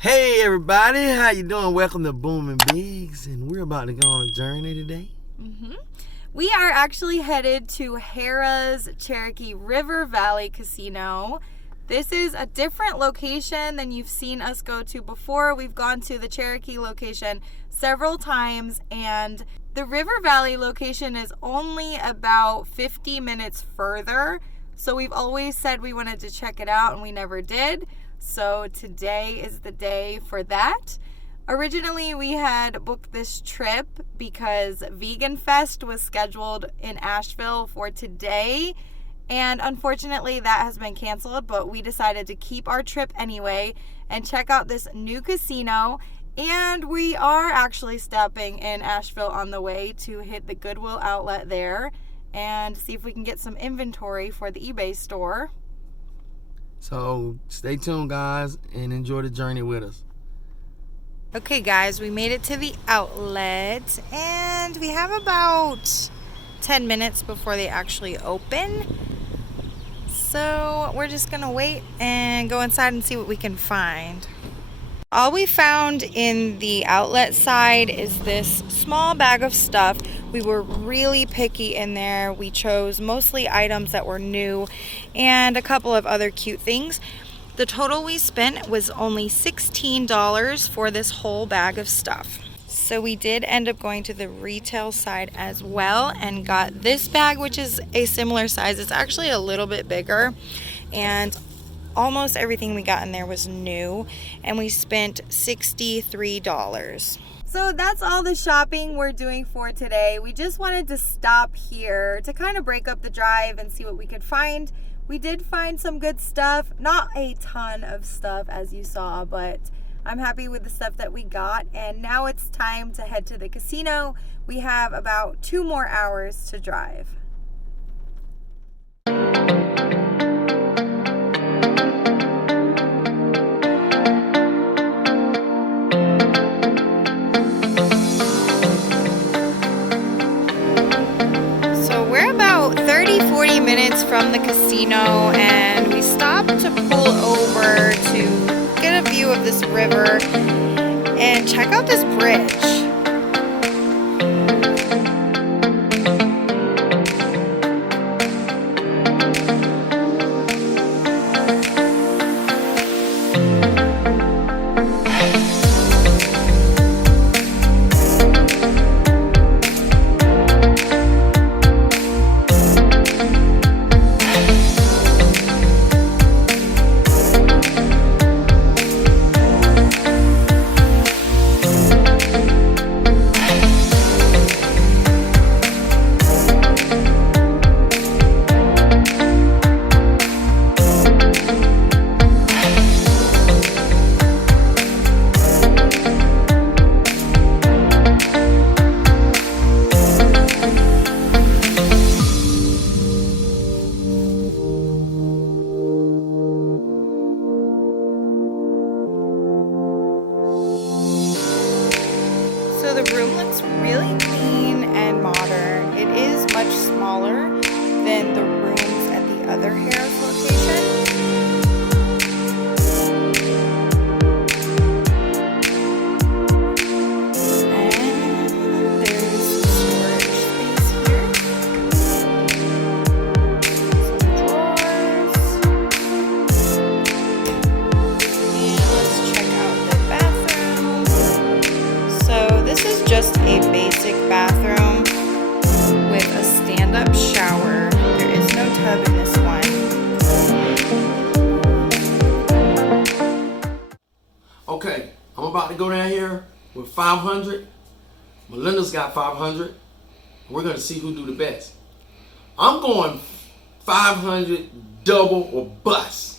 Hey everybody, how you doing? Welcome to Boom Bigs, and we're about to go on a journey today. We are actually headed to Harrah's Cherokee River Valley Casino. This is a different location than you've seen us go to before. We've gone to the Cherokee location several times, and the River Valley location is only about 50 minutes further. So we've always said we wanted to check it out, and we never did. So today is the day for that. Originally, we had booked this trip because Vegan Fest was scheduled in Asheville for today. And unfortunately, that has been canceled. But we decided to keep our trip anyway and check out this new casino. And we are actually stopping in Asheville on the way to hit the Goodwill outlet there and see if we can get some inventory for the eBay store. So stay tuned, guys, and enjoy the journey with us. Okay, guys, we made it to the outlet, and we have about 10 minutes before they actually open. So we're just gonna wait and go inside and see what we can find. All we found in the outlet side is this small bag of stuff. We were really picky in there. We chose mostly items that were new and a couple of other cute things. The total we spent was only $16 for this whole bag of stuff. So we did end up going to the retail side as well and got this bag, which is a similar size. It's actually a little bit bigger, and almost everything we got in there was new, and we spent $63. So that's all the shopping we're doing for today. We just wanted to stop here to kind of break up the drive and see what we could find. We did find some good stuff, not a ton of stuff as you saw, but I'm happy with the stuff that we got. And now it's time to head to the casino. We have about 2 more hours to drive. So we're about 30-40 minutes from the casino, and we stopped to pull over to get a view of this river and check out this bridge. So the room looks really clean and modern. It is much smaller than the rooms at the other Harrah's location. And there's storage space here. Some drawers. And let's check out the bathroom. So this is just a basic bathroom with a stand-up shower. There is no tub in this one. Okay, I'm about to go down here with 500. Melinda's got 500. We're gonna see who do the best. I'm going 500 double or bust.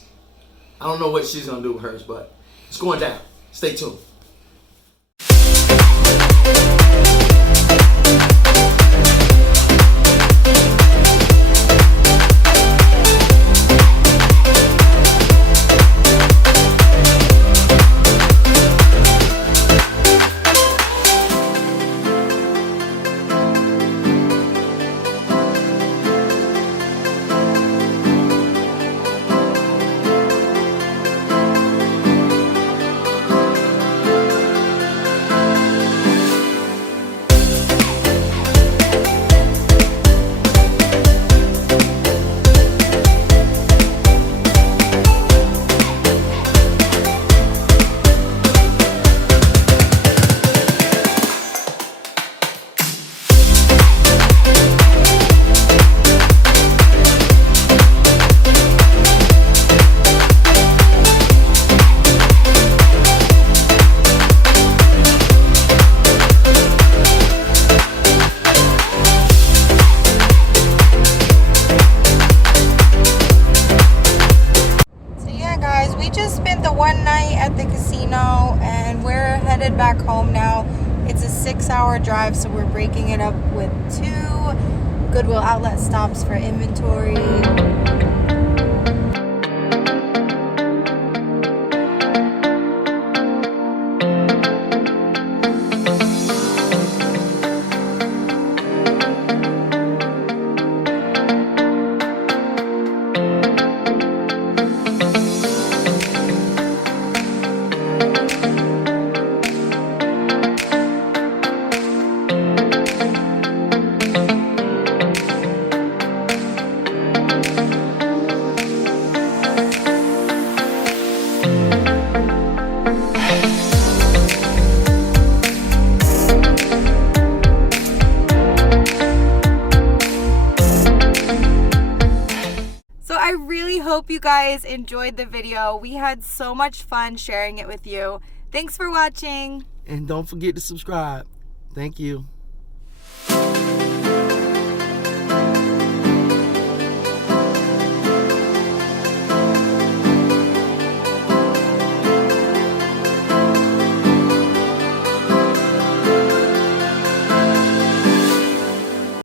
I don't know what she's gonna do with hers, but it's going down. Stay tuned. back home now. It's a 6-hour drive, so we're breaking it up with 2 Goodwill outlet stops for inventory. I really hope you guys enjoyed the video. We had so much fun sharing it with you. Thanks for watching. And don't forget to subscribe. Thank you.